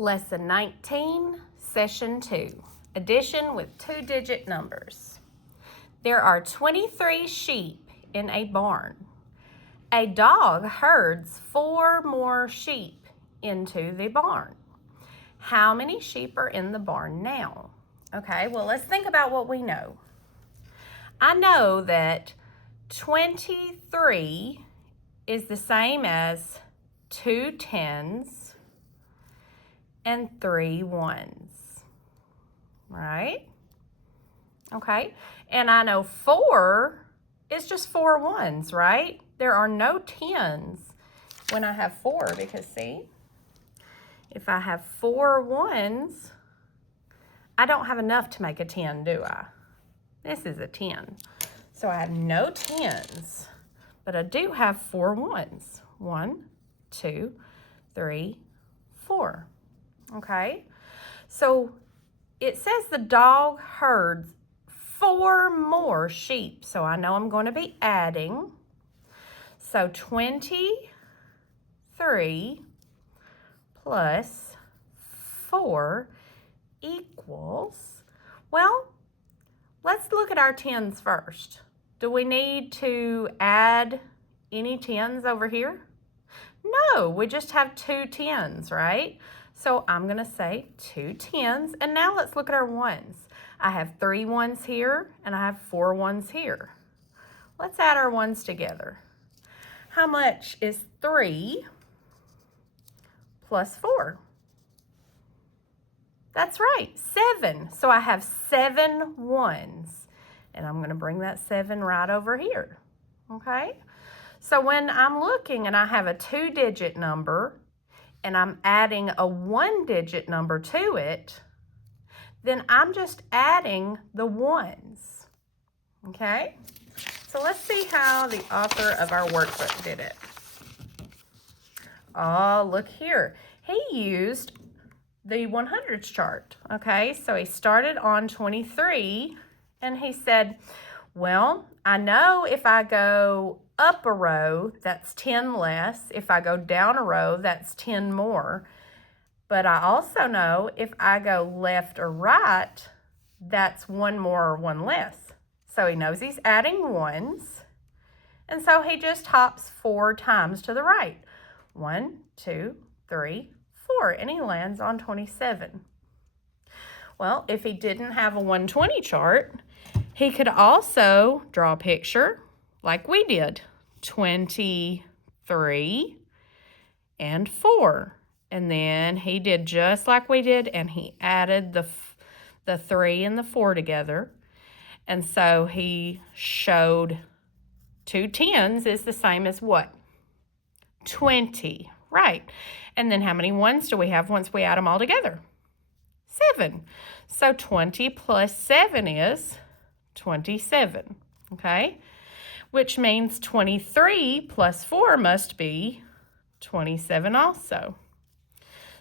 Lesson 19, Session 2, Addition with two-digit numbers. There are 23 sheep in a barn. A dog herds 4 more sheep into the barn. How many sheep are in the barn now? Okay, well, let's think about what we know. I know that 23 is the same as 2 10s and 3 1s, right? Okay, and I know 4 is just 4 1s, right? There are no 10s when I have 4 because see, if I have 4 1s, I don't have enough to make a 10, do I? This is a 10, so I have no 10s, but I do have 4 1s. 1, 2, 3, 4. Okay, so it says the dog herds 4 more sheep, so I know I'm going to be adding. So 23 plus 4 equals, well, let's look at our 10s first. Do we need to add any 10s over here? No, we just have 2 10s, right? So I'm going to say 2 10s, and now let's look at our 1s. I have 3 1s here, and I have 4 1s here. Let's add our 1s together. How much is 3 plus 4? That's right, 7. So I have 7 1s, and I'm going to bring that 7 right over here, okay? So when I'm looking and I have a 2-digit number and I'm adding a 1-digit number to it, then I'm just adding the 1s, okay? So let's see how the author of our workbook did it. Oh, look here. He used the 100s chart, okay? So he started on 23 and he said, well, I know if I go up a row, that's 10 less. If I go down a row, that's 10 more. But I also know if I go left or right, that's 1 more or 1 less. So he knows he's adding 1s. And so he just hops 4 times to the right. 1, 2, 3, 4. And he lands on 27. Well, if he didn't have a 120 chart, he could also draw a picture like we did. 23 and 4. And then he did just like we did, and he added the 3 and the 4 together. And so he showed 2 10s is the same as what? 20, right. And then how many 1s do we have once we add them all together? 7. So 20 plus 7 is 27, okay? Which means 23 plus 4 must be 27 also.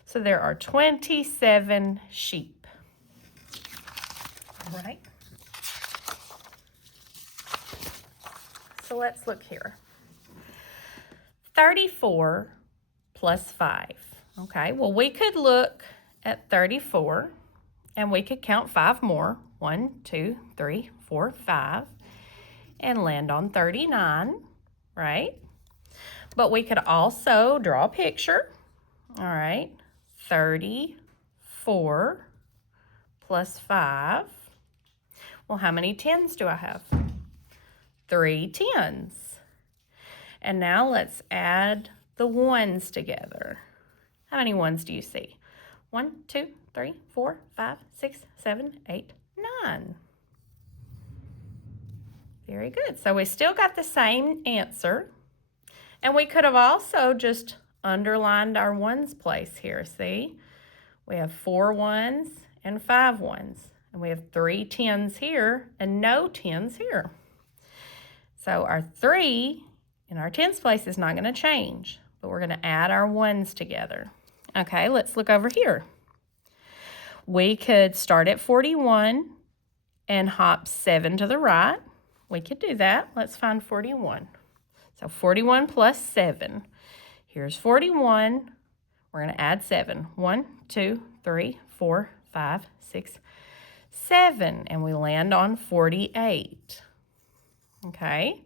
So there are 27 sheep. All right. So let's look here. 34 plus 5. Okay, well, we could look at 34 and we could count 5 more. 1, 2, 3, 4, 5. And land on 39, right? But we could also draw a picture. All right, 34 plus 5. Well, how many 10s do I have? 3 10s. And now let's add the 1s together. How many 1s do you see? 1, 2, 3, 4, 5, 6, 7, 8, 9. Very good. So we still got the same answer. And we could have also just underlined our 1s place here. See? We have 4 1s and 5 1s. And we have 3 10s here and no 10s here. So our 3 in our 10s place is not going to change. But we're going to add our 1s together. Okay, let's look over here. We could start at 41 and hop 7 to the right. We could do that. Let's find 41. So 41 plus 7. Here's 41. we're going to add 7. 1, 2, 3, 4, 5, 6, 7. And we land on 48. Okay.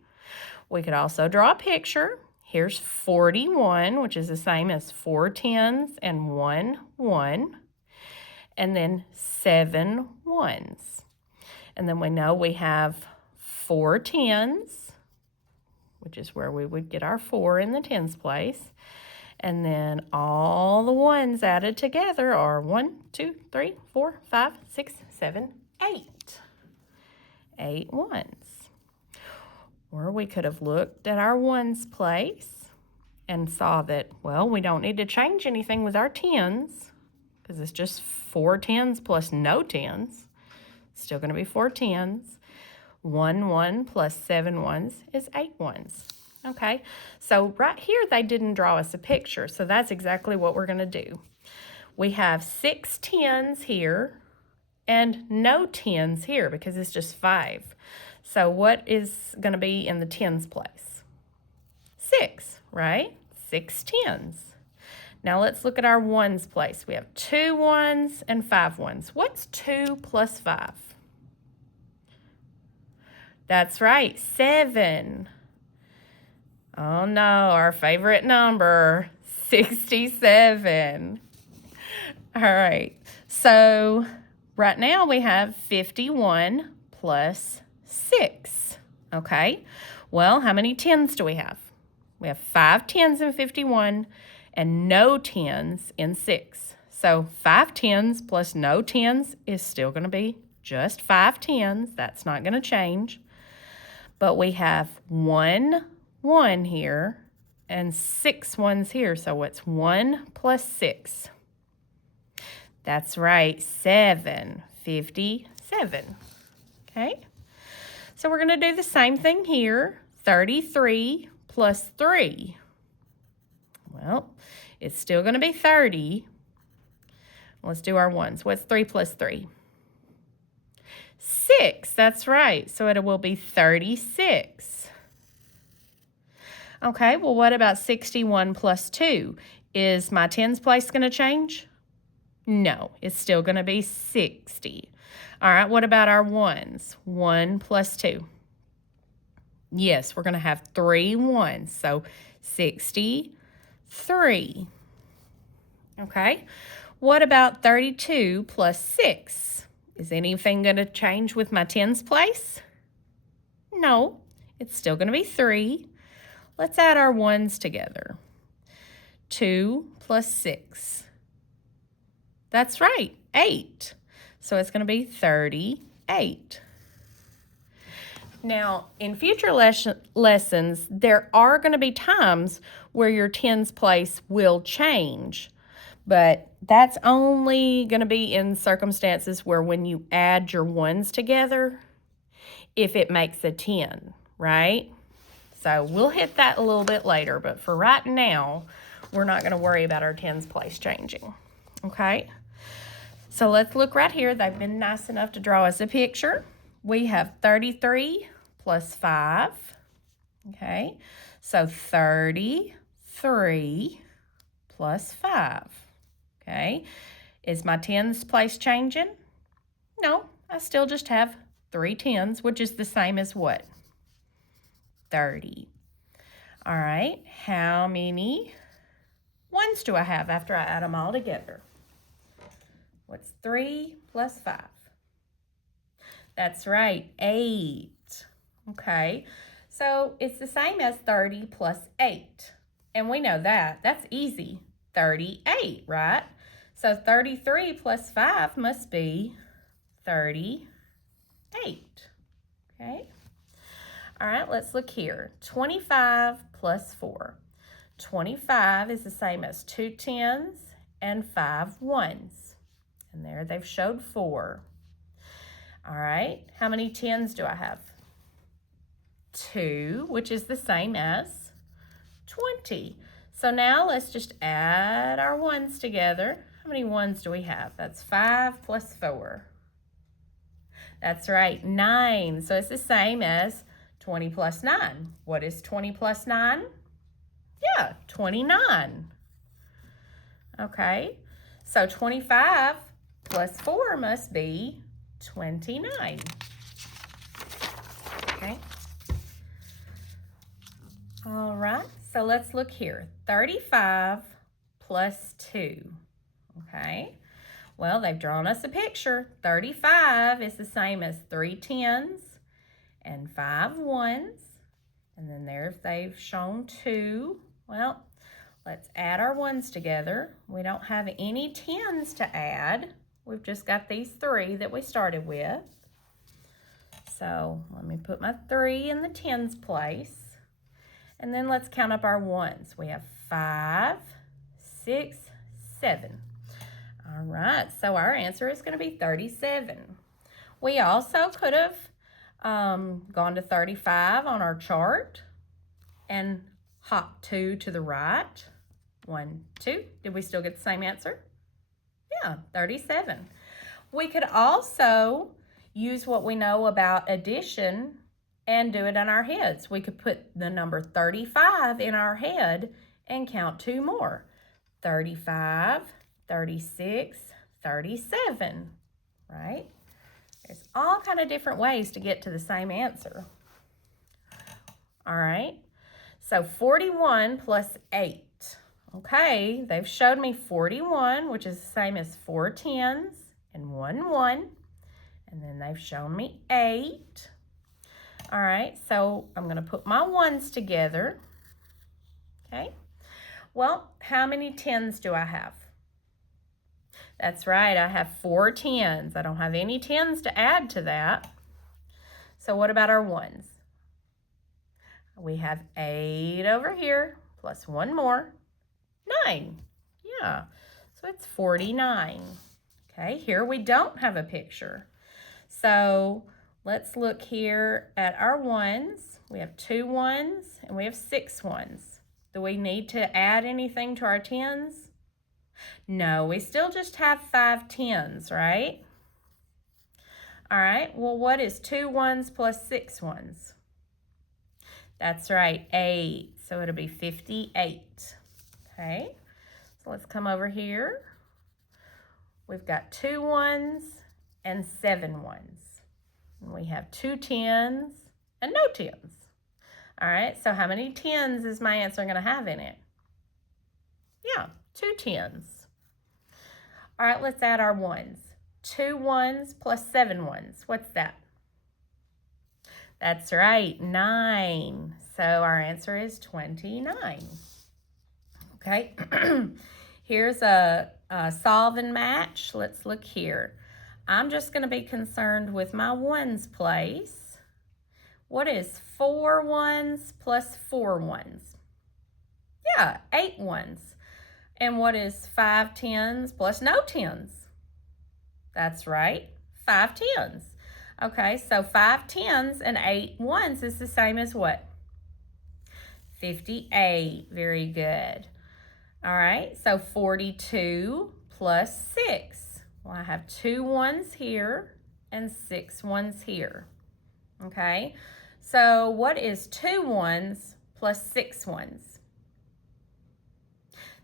We could also draw a picture. Here's 41, which is the same as 4 10s and 1 1. And then 7 1s. And then we know we have 4 10s, which is where we would get our 4 in the tens place. And then all the ones added together are 1, 2, 3, 4, 5, 6, 7, 8. 8 ones. Or we could have looked at our ones place and saw that, well, we don't need to change anything with our tens because it's just 4 10s plus no 10s. Still going to be 4 10s. 1 1 plus 7 ones is 8 ones. Okay, so right here they didn't draw us a picture, so that's exactly what we're going to do. We have 6 10s here and no 10s here because it's just 5. So what is going to be in the tens place? 6, right? 6 10s. Now let's look at our ones place. We have 2 1s and 5 1s. What's 2 plus 5? That's right, 7. Oh no, our favorite number, 67. All right, so right now we have 51 plus 6, okay? Well, how many 10s do we have? We have 5 10s in 51 and no 10s in 6. So 5 10s plus no 10s is still going to be just 5 10s. That's not going to change. But we have 1 1 here and 6 ones here. So what's 1 plus 6? That's right, 7. 57. Okay? So we're going to do the same thing here. 33 plus 3. Well, it's still going to be 30. Let's do our ones. What's 3 plus 3? 6. That's right. So it will be 36. Okay, well, what about 61 plus 2? Is my tens place going to change? No, it's still going to be 60. All right, what about our ones? 1 plus 2. Yes, we're going to have 3 ones, so 63. Okay, what about 32 plus 6? Is anything going to change with my tens place? No, it's still going to be 3. Let's add our ones together. 2 plus 6. That's right, 8. So it's going to be 38. Now, in future lessons, there are going to be times where your tens place will change. But that's only going to be in circumstances where when you add your ones together, if it makes a 10, right? So we'll hit that a little bit later, but for right now, we're not going to worry about our tens place changing, okay? So let's look right here. They've been nice enough to draw us a picture. We have 33 plus 5, okay? So 33 plus 5, okay? Is my tens place changing? No, I still just have 3 10s, which is the same as what? 30. All right, how many ones do I have after I add them all together? What's 3 plus 5? That's right, 8. Okay, so it's the same as 30 plus 8. And we know that. That's easy. 38, right? So 33 plus 5 must be 38. Okay. All right, let's look here. 25 plus 4. 25 is the same as 2 10s and 5 1s. And there they've showed 4. All right, how many 10s do I have? 2, which is the same as 20. So now let's just add our ones together. How many ones do we have? That's 5 plus 4. That's right, 9. So it's the same as 20 plus 9. What is 20 plus 9? Yeah, 29. Okay, so 25 plus 4 must be 29. Okay. All right, so let's look here. 35 plus 2. Okay, well, they've drawn us a picture. 35 is the same as 3 10s and 5 1s. And then there they've shown 2. Well, let's add our 1s together. We don't have any 10s to add. We've just got these 3 that we started with. So let me put my 3 in the 10s place. And then let's count up our 1s. We have 5, 6, 7. All right, so our answer is going to be 37. We also could have gone to 35 on our chart and hop 2 to the right. 1, 2. Did we still get the same answer? Yeah, 37. We could also use what we know about addition and do it in our heads. We could put the number 35 in our head and count 2 more. 35, 36, 37, right? There's all kind of different ways to get to the same answer. All right, so 41 plus 8. Okay, they've showed me 41, which is the same as 4 10s and 1 1. And then they've shown me 8. All right, so I'm going to put my 1s together. Okay, well, how many 10s do I have? That's right, I have 4 10s. I don't have any 10s to add to that. So what about our 1s? We have 8 over here, plus 1 more, 9. Yeah, so it's 49. Okay, here we don't have a picture. So let's look here at our 1s. We have 2 1s and we have 6 1s. Do we need to add anything to our 10s? No, we still just have 5 10s, right? All right, well, what is 2 1s plus 6 1s? That's right, 8. So it'll be 58. Okay, so let's come over here. We've got 2 1s and 7 1s. And we have 2 10s and no 10s. All right, so how many 10s is my answer going to have in it? Yeah, 2 10s. All right, let's add our 1s. 2 1s plus 7 1s. What's that? That's right, 9. So our answer is 29. Okay, here's a solve and match. Let's look here. I'm just going to be concerned with my 1s place. What is 4 1s plus 4 1s? Yeah, 8 1s. And what is 5 10s plus no 10s? That's right, 5 10s. Okay, so 5 10s and 8 1s is the same as what? 58. Very good. All right, so 42 plus 6. Well, I have 2 1s here and 6 1s here. Okay, so what is 2 1s plus 6 1s?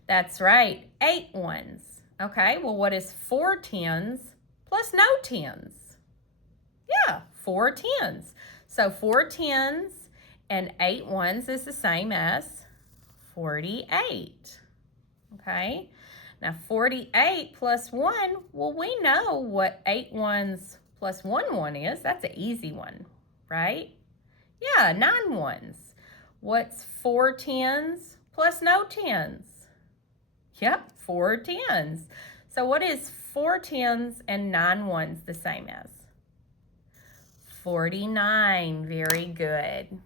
That's right, 8 1s. Okay, well, what is 4 10s plus no 10s? Yeah, 4 10s. So 4 10s and 8 1s is the same as 48. Okay, now 48 plus 1, well, we know what 8 1s plus 1 1 is. That's an easy one, right? Yeah, 9 1s. What's 4 10s plus no 10s? Yep, 4 10s. So what is 4 10s and 9 1s the same as? 49. Very good.